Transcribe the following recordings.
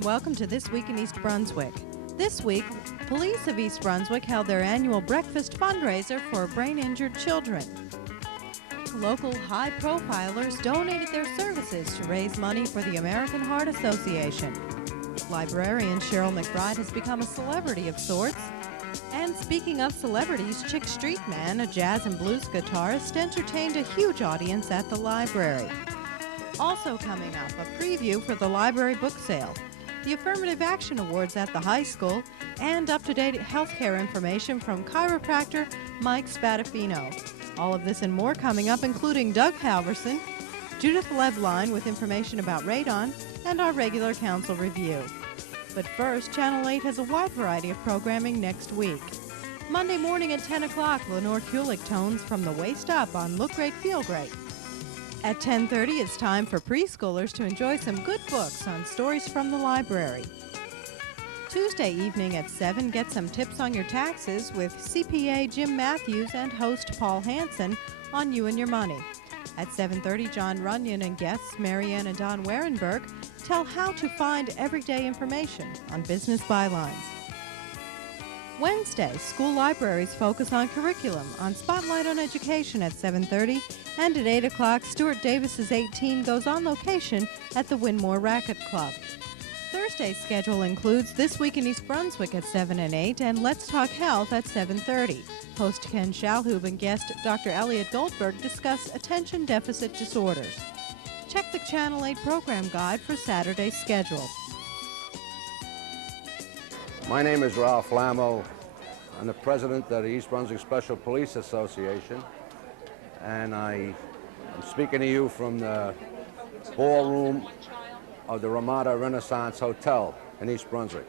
and welcome to This Week in East Brunswick. This week, police of East Brunswick held their annual breakfast fundraiser for brain-injured children. Local high-profilers donated their services to raise money for the American Heart Association. Librarian Cheryl Mcbride has become a celebrity of sorts. And speaking of celebrities, Chic Streetman, a jazz and blues guitarist, entertained a huge audience at the library. Also coming up, a preview for the library book sale, the Affirmative Action Awards at the high school, and up-to-date healthcare information from chiropractor Mike Spadafino. All of this and more coming up, including Doug Halvorsen, Judith Lebline with information about Radon, and our regular council review. But first, Channel 8 has a wide variety of programming next week. Monday morning at 10 o'clock, Lenore Kulik tones From the Waist Up on Look Great, Feel Great. At 10:30, it's time for preschoolers to enjoy some good books on stories from the library. Tuesday evening at 7, get some tips on your taxes with CPA Jim Matthews and host Paul Hansen on You and Your Money. At 7:30, John Runyon and guests Marianne and Don Warenberg tell how to find everyday information on business bylines. Wednesday, school libraries focus on curriculum on Spotlight on Education at 7:30, and at 8 o'clock, Stuart Davis's 18 goes on location at the Winmore Racquet Club. Thursday's schedule includes This Week in East Brunswick at 7 and 8, and Let's Talk Health at 7:30. Host Ken Shalhoub and guest Dr. Elliot Goldberg discuss attention deficit disorders. Check the Channel 8 program guide for Saturday's schedule. My name is Ralph Lamo. I'm the president of the East Brunswick Special Police Association, and I am speaking to you from the ballroom of the Ramada Renaissance Hotel in East Brunswick.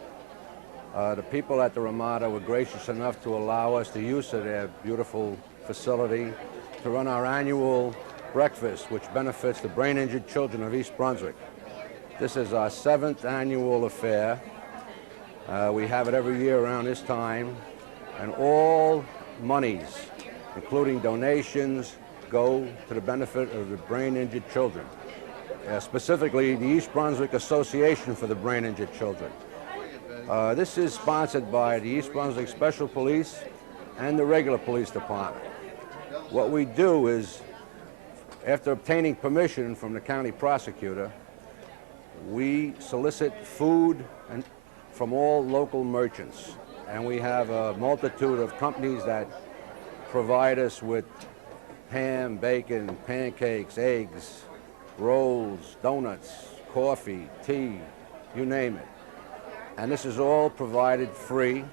The people at the Ramada were gracious enough to allow us the use of their beautiful facility to run our annual breakfast, which benefits the brain-injured children of East Brunswick. This is our 7th annual affair. We have it every year around this time, and all monies, including donations, go to the benefit of the brain-injured children, specifically the East Brunswick Association for the Brain-Injured Children. This is sponsored by the East Brunswick Special Police and the regular police department. What we do is, after obtaining permission from the county prosecutor, we solicit food and from all local merchants, and we have a multitude of companies that provide us with ham, bacon, pancakes, eggs, rolls, donuts, coffee, tea, you name it. And this is all provided free.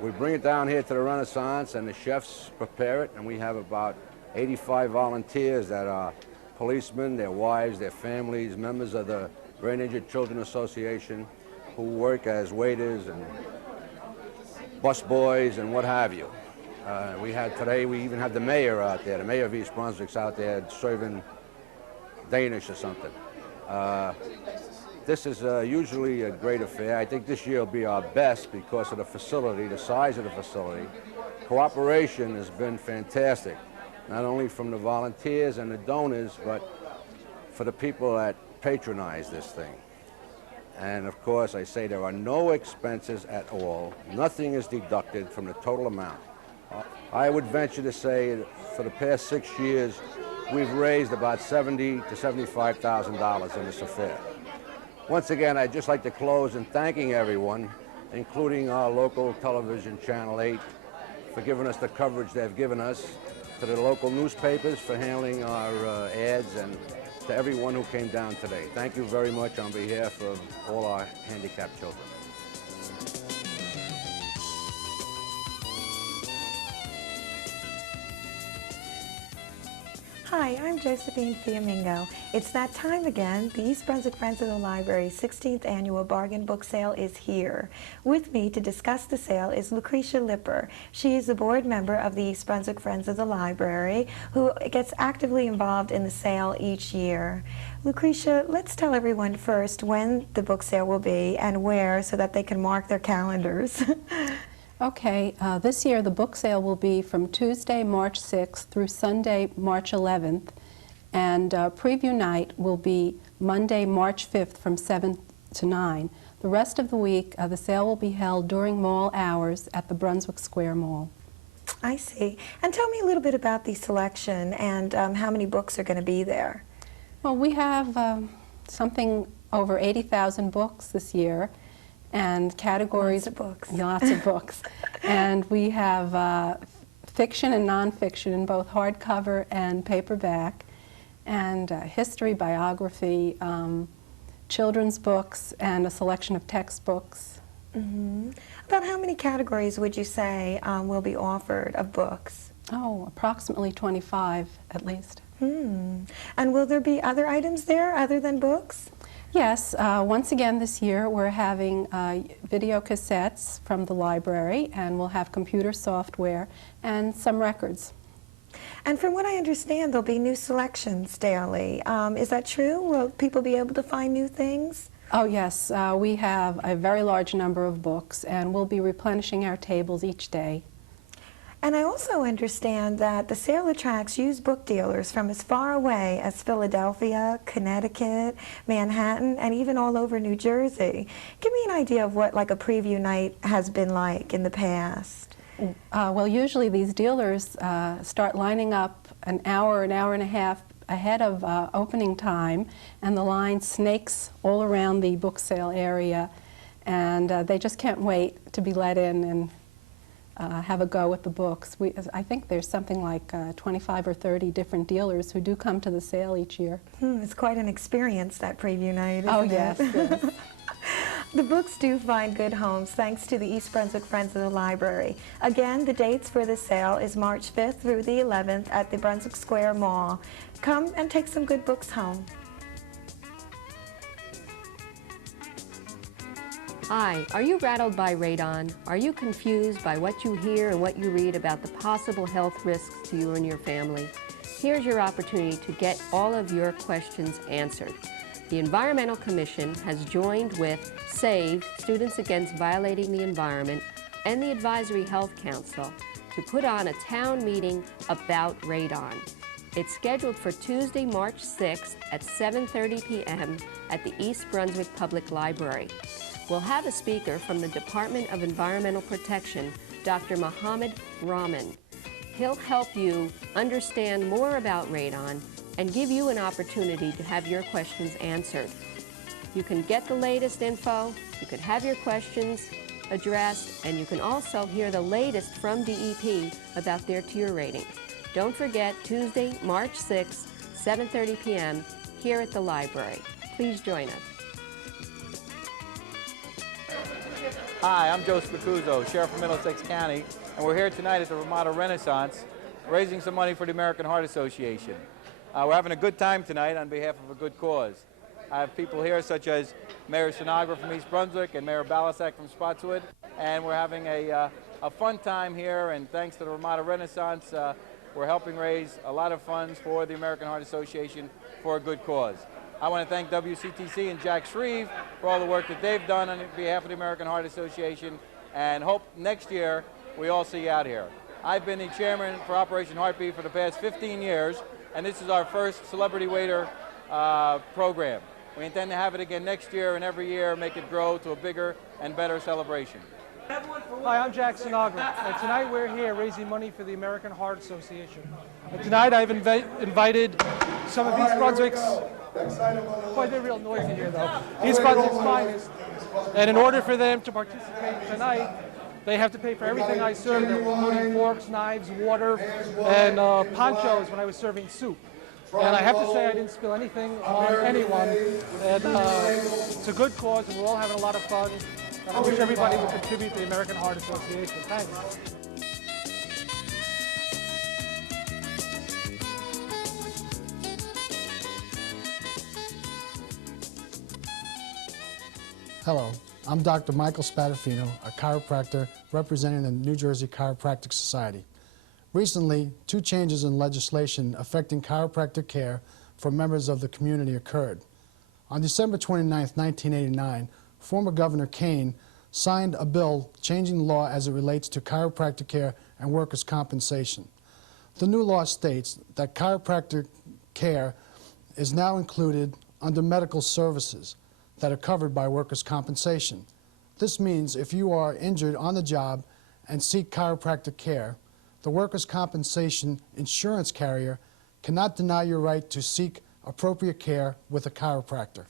We bring it down here to the Renaissance, and the chefs prepare it, and we have about 85 volunteers that are policemen, their wives, their families, members of the Brain Injured Children Association, who work as waiters and bus boys and what have you. Today we even have the mayor out there. The mayor of East Brunswick's out there serving Danish or something. This is usually a great affair. I think this year will be our best because of the facility, the size of the facility. Cooperation has been fantastic, not only from the volunteers and the donors, but for the people that patronize this thing. And of course, I say there are no expenses at all. Nothing is deducted from the total amount. I would venture to say that for the past 6 years, we've raised about $70,000 to $75,000 in this affair. Once again, I'd just like to close in thanking everyone, including our local television, Channel 8, for giving us the coverage they've given us, to the local newspapers for handling our ads, and to everyone who came down today. Thank you very much on behalf of all our handicapped children. Hi, I'm Josephine Fiamingo. It's that time again. The East Brunswick Friends of the Library's 16th Annual Bargain Book Sale is here. With me to discuss the sale is Lucretia Lipper. She is a board member of the East Brunswick Friends of the Library who gets actively involved in the sale each year. Lucretia, let's tell everyone first when the book sale will be and where so that they can mark their calendars. Okay, this year the book sale will be from Tuesday, March 6th through Sunday, March 11th, and preview night will be Monday, March 5th from 7 to 9. The rest of the week, the sale will be held during mall hours at the Brunswick Square Mall. I see. And tell me a little bit about the selection and how many books are going to be there. Well, we have something over 80,000 books this year, and categories. Lots of books. Lots of books. And we have fiction and nonfiction in both hardcover and paperback, and history, biography, children's books, and a selection of textbooks. Mm-hmm. About how many categories would you say will be offered of books? Oh, approximately 25 at least. And will there be other items there other than books? Yes, once again this year we're having video cassettes from the library, and we'll have computer software and some records. And from what I understand, there'll be new selections daily. Is that true? Will people be able to find new things? Oh yes, we have a very large number of books, and we'll be replenishing our tables each day. And I also understand that the sale attracts used book dealers from as far away as Philadelphia, Connecticut, Manhattan, and even all over New Jersey. Give me an idea of what like a preview night has been like in the past. Well, usually these dealers start lining up an hour and a half ahead of opening time, and the line snakes all around the book sale area, and they just can't wait to be let in and have a go at the books. I think there's something like 25 or 30 different dealers who do come to the sale each year. It's quite an experience, that preview night, isn't it? Oh, yes, yes. The books do find good homes thanks to the East Brunswick Friends of the Library. Again, the dates for the sale is March 5th through the 11th at the Brunswick Square Mall. Come and take some good books home. Hi, are you rattled by radon? Are you confused by what you hear and what you read about the possible health risks to you and your family? Here's your opportunity to get all of your questions answered. The Environmental Commission has joined with SAVE, Students Against Violating the Environment, and the Advisory Health Council to put on a town meeting about radon. It's scheduled for Tuesday, March 6th at 7:30 p.m. at the East Brunswick Public Library. We'll have a speaker from the Department of Environmental Protection, Dr. Mohammed Rahman. He'll help you understand more about radon and give you an opportunity to have your questions answered. You can get the latest info, you can have your questions addressed, and you can also hear the latest from DEP about their tier rating. Don't forget, Tuesday, March 6th, 7:30 p.m. here at the library. Please join us. Hi, I'm Joe Spicuzzo, Sheriff of Middlesex County, and we're here tonight at the Ramada Renaissance, raising some money for the American Heart Association. We're having a good time tonight on behalf of a good cause. I have people here such as Mayor Sinagra from East Brunswick and Mayor Balasek from Spotswood, and we're having a fun time here, and thanks to the Ramada Renaissance, we're helping raise a lot of funds for the American Heart Association for a good cause. I want to thank WCTC and Jack Shreve for all the work that they've done on behalf of the American Heart Association, and hope next year we all see you out here. I've been the chairman for Operation Heartbeat for the past 15 years, and this is our first Celebrity Waiter program. We intend to have it again next year and every year, make it grow to a bigger and better celebration. Hi, I'm Jack Sinagra, and tonight we're here raising money for the American Heart Association. And tonight I've invited some of East Brunswick's, quite a real noisy here though, East Brunswick's finest. And in order for them to participate tonight, they have to pay for everything I serve them, including forks, knives, water, and ponchos when I was serving soup. And I have to say I didn't spill anything on anyone. And it's a good cause, and we're all having a lot of fun. And I wish everybody would contribute to the American Heart Association. Thanks. Hello, I'm Dr. Michael Spadafino, a chiropractor representing the New Jersey Chiropractic Society. Recently, 2 changes in legislation affecting chiropractic care for members of the community occurred. On December 29, 1989, former Governor Kane signed a bill changing the law as it relates to chiropractic care and workers' compensation. The new law states that chiropractic care is now included under medical services. that are covered by workers' compensation. This means if you are injured on the job and seek chiropractic care, the workers' compensation insurance carrier cannot deny your right to seek appropriate care with a chiropractor.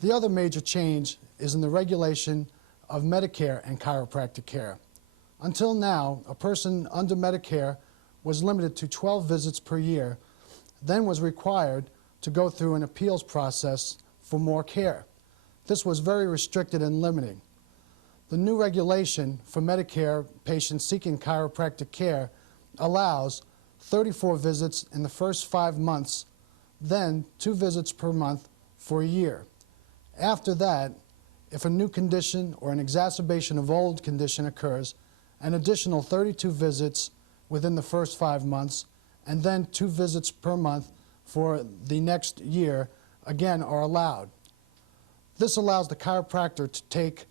The other major change is in the regulation of Medicare and chiropractic care. Until now, a person under Medicare was limited to 12 visits per year, then was required to go through an appeals process for more care. This was very restricted and limiting. The new regulation for Medicare patients seeking chiropractic care allows 34 visits in the first 5 months, then 2 visits per month for a year. After that, if a new condition or an exacerbation of old condition occurs, an additional 32 visits within the first 5 months, and then 2 visits per month for the next year, again, are allowed. This allows the chiropractor to take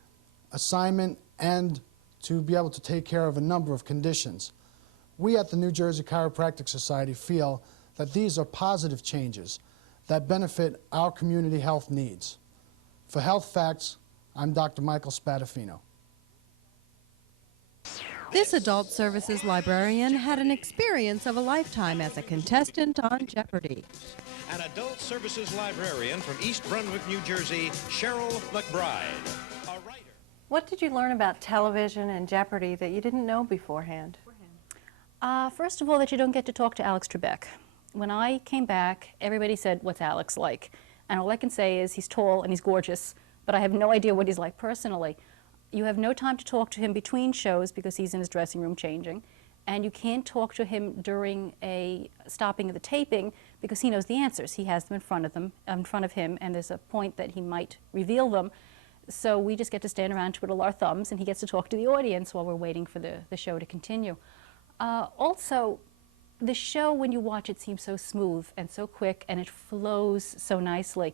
assignment and to be able to take care of a number of conditions. We at the New Jersey Chiropractic Society feel that these are positive changes that benefit our community health needs. For Health Facts, I'm Dr. Michael Spadafino. This adult services librarian had an experience of a lifetime as a contestant on Jeopardy. An adult services librarian from East Brunswick, New Jersey, Cheryl Mcbride. A writer. What did you learn about television and Jeopardy that you didn't know beforehand? First of all, that you don't get to talk to Alex Trebek. When I came back, everybody said, "What's Alex like?" And all I can say is he's tall and he's gorgeous, but I have no idea what he's like personally. You have no time to talk to him between shows because he's in his dressing room changing, and you can't talk to him during a stopping of the taping because he knows the answers. He has them in front of him, and there's a point that he might reveal them. So we just get to stand around, twiddle our thumbs, and he gets to talk to the audience while we're waiting for the show to continue. Also, the show, when you watch it, seems so smooth and so quick, and it flows so nicely.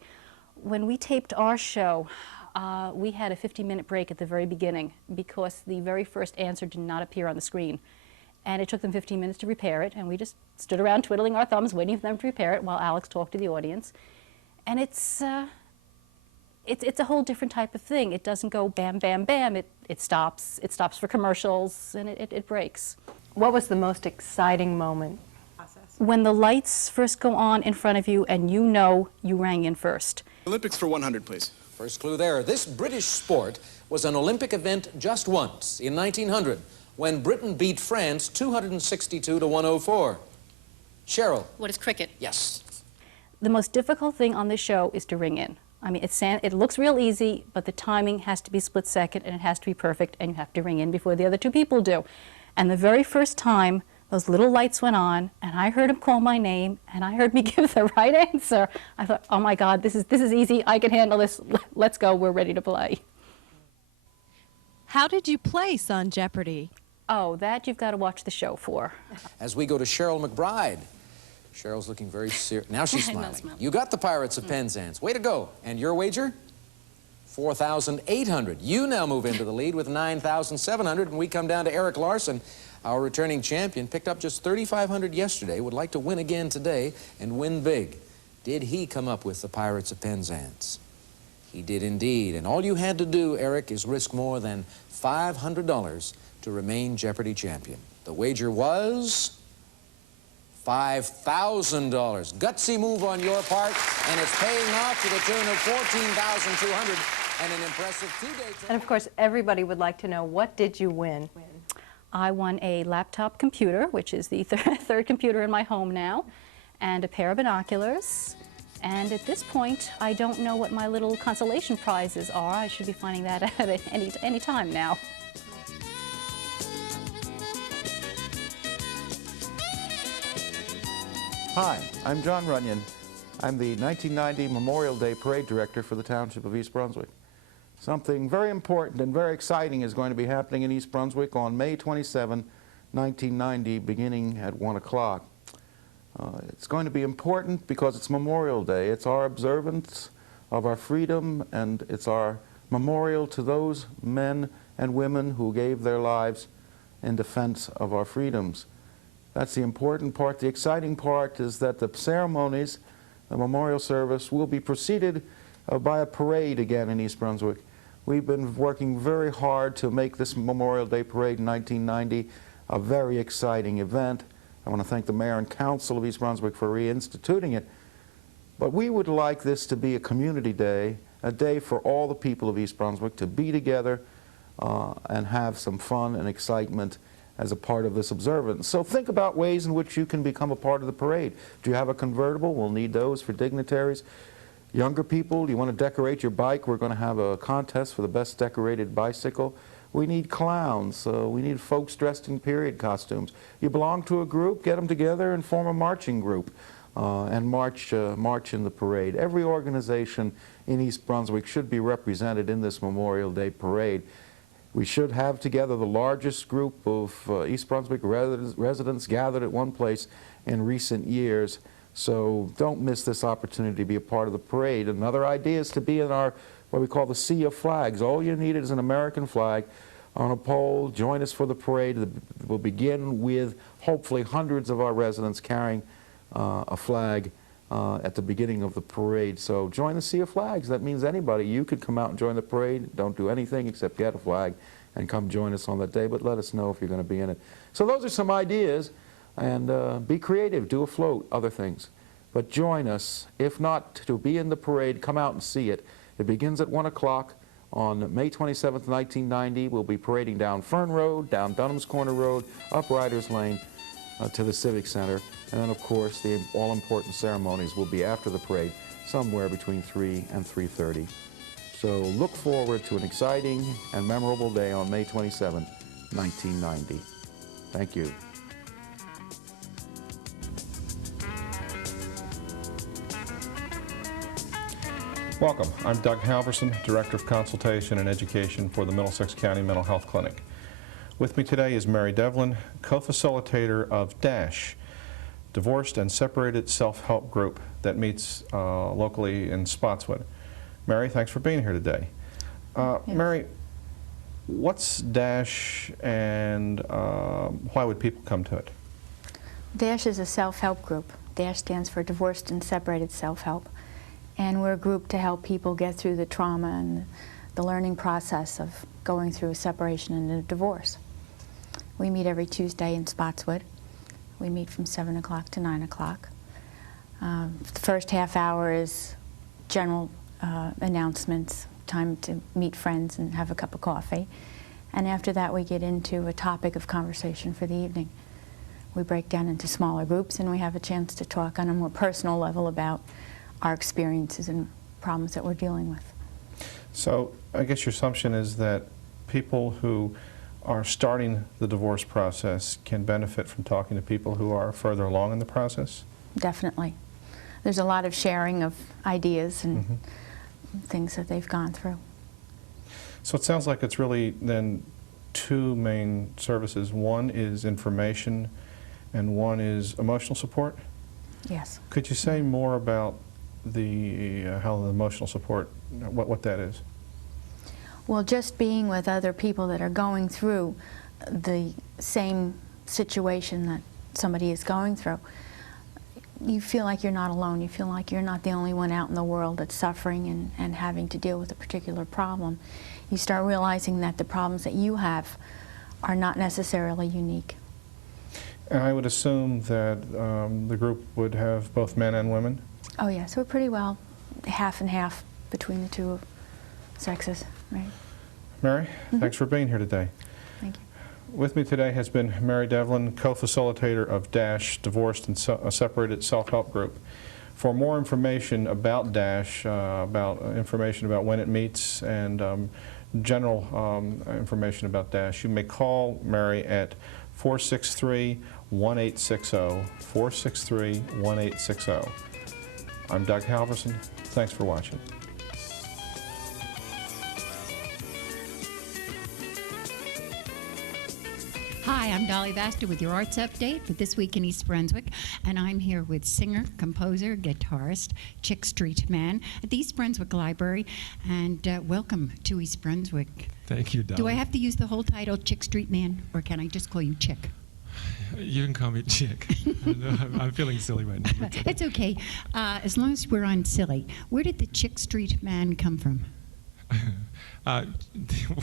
When we taped our show, we had a 50-minute break at the very beginning because the very first answer did not appear on the screen. And it took them 15 minutes to repair it, and we just stood around twiddling our thumbs, waiting for them to repair it while Alex talked to the audience. And it's a whole different type of thing. It doesn't go bam, bam, bam. It stops. It stops for commercials, and it breaks. What was the most exciting moment? When the lights first go on in front of you and you know you rang in first. Olympics for 100, please. First clue there. This British sport was an Olympic event just once, in 1900, when Britain beat France 262 to 104. Cheryl. What is cricket? Yes. The most difficult thing on this show is to ring in. I mean, it looks real easy, but the timing has to be split second, and it has to be perfect, and you have to ring in before the other two people do. And the very first time those little lights went on, and I heard him call my name, and I heard me give the right answer, I thought, oh my God, this is easy. I can handle this. Let's go. We're ready to play. How did you place on Jeopardy? Oh, that you've got to watch the show for. As we go to Cheryl Mcbride. Cheryl's looking very serious. Now she's smiling. You got the Pirates of Penzance. Way to go. And your wager? 4,800. You now move into the lead with 9,700, and we come down to Eric Larson, our returning champion. Picked up just 3,500 yesterday, would like to win again today and win big. Did he come up with the Pirates of Penzance? He did indeed, and all you had to do, Eric, is risk more than $500 to remain Jeopardy champion. The wager was $5,000. Gutsy move on your part, and it's paying off to the tune of $14,200 and an impressive 2-day trip. And of course, everybody would like to know, what did you win? I won a laptop computer, which is the third computer in my home now, and a pair of binoculars. And at this point, I don't know what my little consolation prizes are. I should be finding that out at any time now. Hi, I'm John Runyon. I'm the 1990 Memorial Day Parade Director for the Township of East Brunswick. Something very important and very exciting is going to be happening in East Brunswick on May 27, 1990, beginning at 1 o'clock. It's going to be important because it's Memorial Day. It's our observance of our freedom, and it's our memorial to those men and women who gave their lives in defense of our freedoms. That's the important part. The exciting part is that the ceremonies, the memorial service, will be preceded by a parade again in East Brunswick. We've been working very hard to make this Memorial Day Parade in 1990 a very exciting event. I want to thank the Mayor and Council of East Brunswick for reinstituting it. But we would like this to be a community day, a day for all the people of East Brunswick to be together and have some fun and excitement as a part of this observance. So think about ways in which you can become a part of the parade. Do you have a convertible? We'll need those for dignitaries. Younger people, you want to decorate your bike? We're going to have a contest for the best decorated bicycle. We need clowns. We need folks dressed in period costumes. You belong to a group, get them together and form a marching group and march in the parade. Every organization in East Brunswick should be represented in this Memorial Day Parade. We should have together the largest group of East Brunswick residents gathered at one place in recent years. So don't miss this opportunity to be a part of the parade. Another idea is to be in our, what we call the Sea of Flags. All you need is an American flag on a pole. Join us for the parade. We'll begin with hopefully hundreds of our residents carrying a flag at the beginning of the parade. So join the Sea of Flags. That means anybody. You could come out and join the parade. Don't do anything except get a flag and come join us on that day, but let us know if you're going to be in it. So those are some ideas. And be creative, do a float, other things. But join us. If not to be in the parade, come out and see it. It begins at 1 o'clock on May 27th, 1990. We'll be parading down Fern Road, down Dunham's Corner Road, up Riders Lane to the Civic Center. And then, of course, the all-important ceremonies will be after the parade, somewhere between 3 and 3:30. So look forward to an exciting and memorable day on May 27, 1990. Thank you. Welcome. I'm Doug Halvorsen, Director of Consultation and Education for the Middlesex County Mental Health Clinic. With me today is Mary Devlin, co-facilitator of DASH, Divorced and Separated Self-Help Group that meets locally in Spotswood. Mary, thanks for being here today. Yes. Mary, what's DASH and why would people come to it? DASH is a self-help group. DASH stands for Divorced and Separated Self-Help. And we're a group to help people get through the trauma and the learning process of going through a separation and a divorce. We meet every Tuesday in Spotswood. We meet from 7 o'clock to 9 o'clock. The first half hour is general announcements, time to meet friends and have a cup of coffee. And after that, we get into a topic of conversation for the evening. We break down into smaller groups, and we have a chance to talk on a more personal level about our experiences and problems that we're dealing with. So I guess your assumption is that people who are starting the divorce process can benefit from talking to people who are further along in the process? Definitely. There's a lot of sharing of ideas and things that they've gone through. So it sounds like it's really then two main services. One is information and one is emotional support? Yes. Could you say more about how the emotional support, what that is? Well, just being with other people that are going through the same situation that somebody is going through, you feel like you're not alone. You feel like you're not the only one out in the world that's suffering and having to deal with a particular problem. You start realizing that the problems that you have are not necessarily unique. And I would assume that the group would have both men and women? Oh yes, we're pretty well half and half between the two sexes, right? Mary, thanks for being here today. Thank you. With me today has been Mary Devlin, co-facilitator of DASH, Divorced and Separated Self-Help Group. For more information about DASH, information about when it meets and general information about DASH, you may call Mary at 463-1860, 463-1860. I'm Doug Halvorsen. Thanks for watching. Hi, I'm Douyvasta with your Arts Update for This Week in East Brunswick, and I'm here with singer, composer, guitarist, Chic Streetman at the East Brunswick Library, and welcome to East Brunswick. Thank you, Dolly. Do I have to use the whole title, Chic Streetman, or can I just call you Chic? You can call me Chic. I'm feeling silly right now. It's okay. As long as we're on silly, where did the Chic Street Man come from?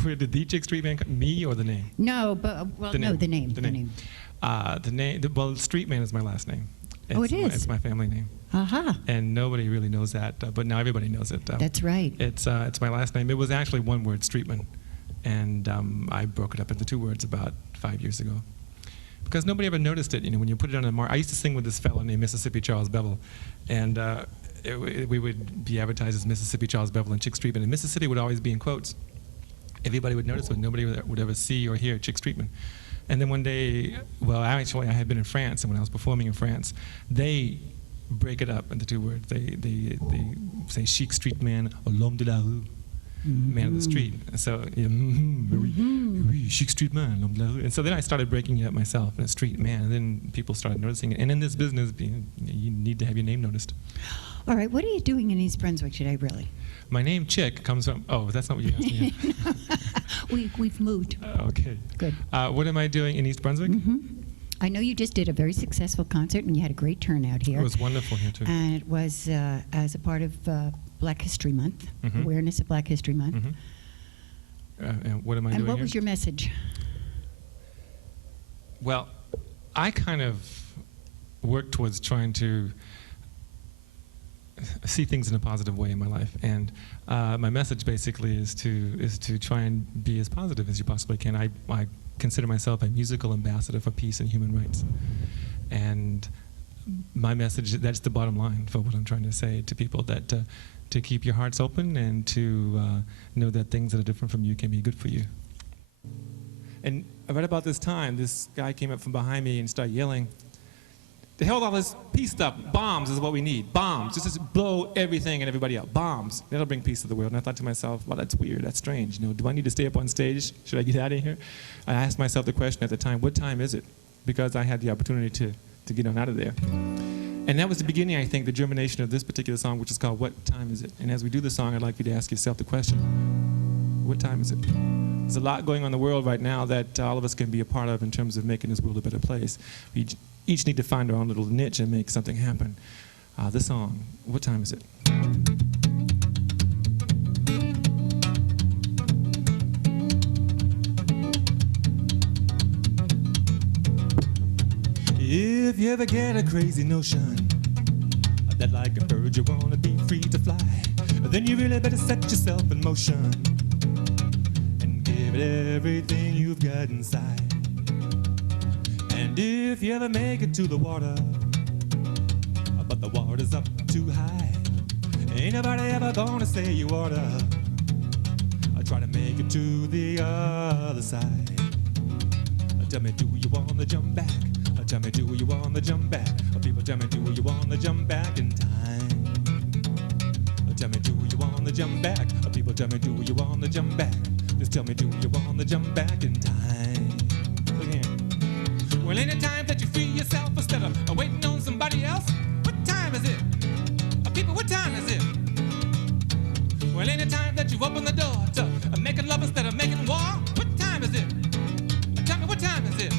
Where did the Chic Street Man come? Me or the name? No, but the name. The name. Well, Streetman is my last name. It is. It's my family name. And nobody really knows that, but now everybody knows it. That's right. It's my last name. It was actually one word, Streetman, and I broke it up into two words about 5 years ago. Because nobody ever noticed it, when you put it on a mark. I used to sing with this fellow named Mississippi Charles Bevel, and we would be advertised as Mississippi Charles Bevel and Chic Streetman, and Mississippi would always be in quotes. Everybody would notice, but nobody would ever see or hear Chic Streetman. And then one day, well, actually, I had been in France, and when I was performing in France, they break it up into two words. They say Chic Street Man or L'homme de la rue, man of the street. So, Chic Street Man, L'homme de la rue. And so then I started breaking it up myself, and Street Man, and then people started noticing it. And in this business, you need to have your name noticed. All right, what are you doing in East Brunswick today, really? My name, Chic, comes from, that's not what you asked me. We've moved. Okay. Good. What am I doing in East Brunswick? I know you just did a very successful concert, and you had a great turnout here. It was wonderful here, too. And it was as a part of Black History Month, awareness of Black History Month. And what am I doing And what here? was your message? Well, I kind of work towards trying to see things in a positive way in my life, and my message basically is to try and be as positive as you possibly can. I consider myself a musical ambassador for peace and human rights, and my message, that's the bottom line for what I'm trying to say to people, that to keep your hearts open and to know that things that are different from you can be good for you. And right about this time, this guy came up from behind me and started yelling, "The hell with all this peace stuff. Bombs is what we need. Bombs. Just blow everything and everybody out. Bombs. That'll bring peace to the world." And I thought to myself, well, that's weird. That's strange. Do I need to stay up on stage? Should I get out of here? I asked myself the question at the time, what time is it? Because I had the opportunity to get on out of there. And that was the beginning, I think, the germination of this particular song, which is called What Time Is It? And as we do the song, I'd like you to ask yourself the question, what time is it? There's a lot going on in the world right now that all of us can be a part of in terms of making this world a better place. We each need to find our own little niche and make something happen. The song, what time is it? If you ever get a crazy notion that like a bird you want to be free to fly, then you really better set yourself in motion and give it everything you've got inside. And if you ever make it to the water, but the water's up too high, ain't nobody ever gonna say you oughta try to make it to the other side. Tell me, do you wanna jump back? Tell me, do you wanna jump back? People tell me, do you wanna jump back in time? Tell me, do you wanna jump back? People tell me, do you wanna jump back? Just tell me, do you wanna jump back in time? Look here. Well, any time that you free yourself instead of waiting on somebody else, what time is it? People, what time is it? Well, any time that you've opened the door to making love instead of making war, what time is it? Tell me, what time is it?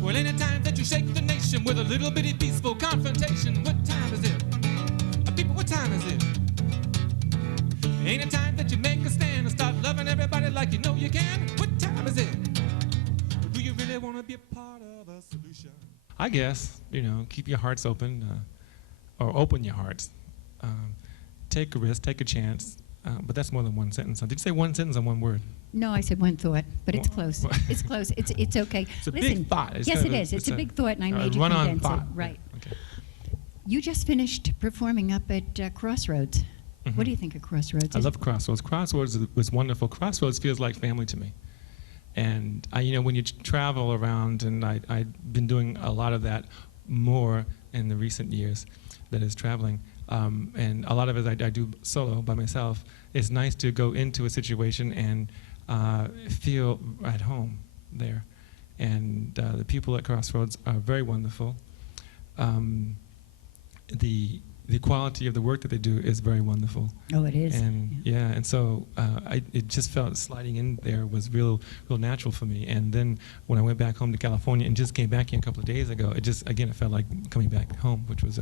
Well, any time that you shake the nation with a little bitty peaceful confrontation, what time is it? People, what time is it? Any time that you make a stand and start loving everybody like you know you can, what time is it? Do you really want to be a part of a solution? I guess, keep your hearts open, or open your hearts. Take a risk, take a chance, but that's more than one sentence. Did you say one sentence or one word? No, I said one thought, but it's close. It's close. It's okay. It's a Listen, big thought. Yes, it is. It's a big thought, and I made you condense it. Right. Okay. You just finished performing up at Crossroads. What do you think of Crossroads? I love Crossroads. Crossroads was wonderful. Crossroads feels like family to me. And when you travel around, and I've been doing a lot of that more in the recent years, that is traveling. And a lot of it I do solo by myself. It's nice to go into a situation and feel at home there. And the people at Crossroads are very wonderful. The the quality of the work that they do is very wonderful. Oh, it is. And yeah, and so it just felt sliding in there was real natural for me. And then when I went back home to California and just came back here a couple of days ago, it just, again, it felt like coming back home, which was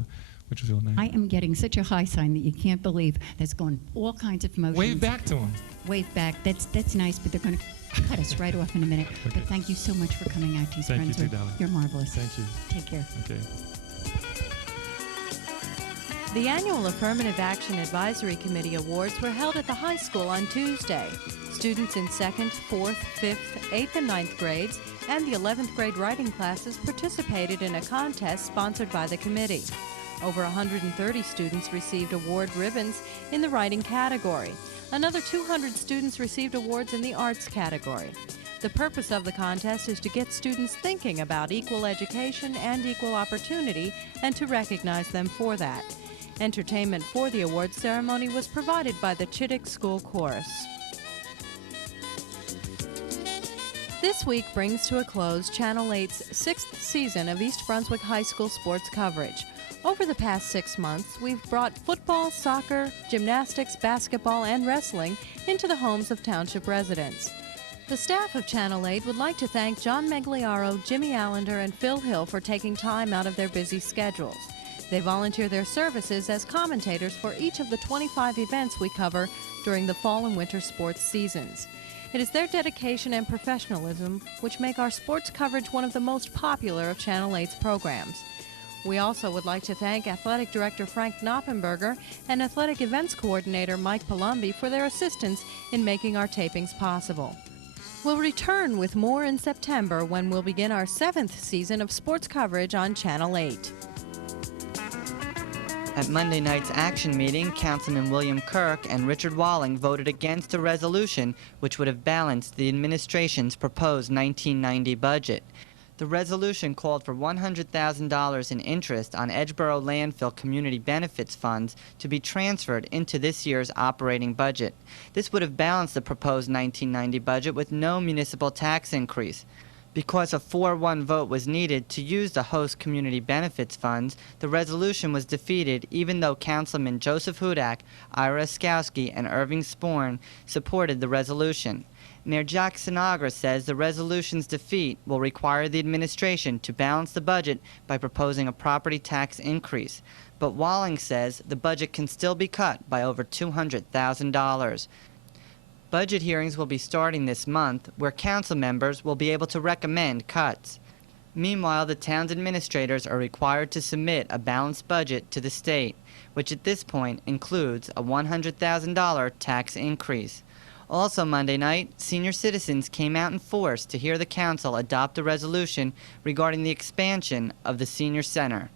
real nice. I am getting such a high sign that you can't believe. That's going all kinds of motions. Wave back to them. Wave back. That's nice, but they're going to cut us right off in a minute. Okay. But thank you so much for coming out to East Thank you Brunswick. too, Dolly. You're marvelous. Thank you. Take care. Okay. The annual Affirmative Action Advisory Committee Awards were held at the high school on Tuesday. Students in 2nd, 4th, 5th, 8th, and 9th grades and the 11th grade writing classes participated in a contest sponsored by the committee. Over 130 students received award ribbons in the writing category. Another 200 students received awards in the arts category. The purpose of the contest is to get students thinking about equal education and equal opportunity and to recognize them for that. Entertainment for the awards ceremony was provided by the Chic School Chorus. This week brings to a close Channel 8's 6th season of East Brunswick High School sports coverage. Over the past 6 months, we've brought football, soccer, gymnastics, basketball, and wrestling into the homes of township residents. The staff of Channel 8 would like to thank John Megliaro, Jimmy Allender, and Phil Hill for taking time out of their busy schedules. They volunteer their services as commentators for each of the 25 events we cover during the fall and winter sports seasons. It is their dedication and professionalism which make our sports coverage one of the most popular of Channel 8's programs. We also would like to thank Athletic Director Frank Knoppenberger and Athletic Events Coordinator Mike Palumbi for their assistance in making our tapings possible. We'll return with more in September when we'll begin our 7th season of sports coverage on Channel 8. At Monday night's action meeting, Councilman William Kirk and Richard Walling voted against a resolution which would have balanced the administration's proposed 1990 budget. The resolution called for $100,000 in interest on Edgeboro Landfill Community Benefits Funds to be transferred into this year's operating budget. This would have balanced the proposed 1990 budget with no municipal tax increase. Because a 4-1 vote was needed to use the host community benefits funds, the resolution was defeated even though Councilman Joseph Hudak, Ira Skowski, and Irving Sporn supported the resolution. Mayor Jack Sinagra says the resolution's defeat will require the administration to balance the budget by proposing a property tax increase. But Walling says the budget can still be cut by over $200,000. Budget hearings will be starting this month, where council members will be able to recommend cuts. Meanwhile, the town's administrators are required to submit a balanced budget to the state, which at this point includes a $100,000 tax increase. Also Monday night, senior citizens came out in force to hear the council adopt a resolution regarding the expansion of the senior center.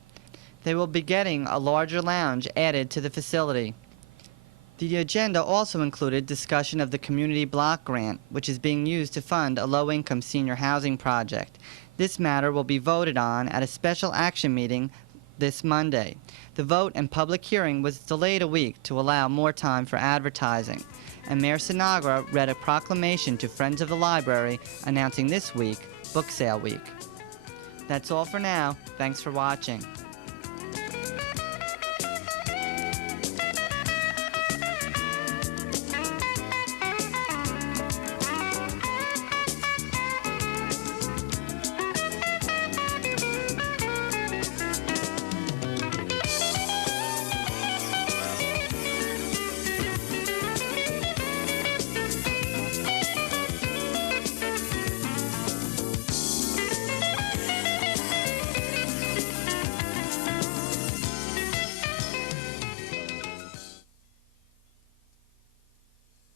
They will be getting a larger lounge added to the facility. The agenda also included discussion of the Community Block Grant, which is being used to fund a low-income senior housing project. This matter will be voted on at a special action meeting this Monday. The vote and public hearing was delayed a week to allow more time for advertising. And Mayor Sinagra read a proclamation to Friends of the Library announcing this week, Book Sale Week. That's all for now. Thanks for watching.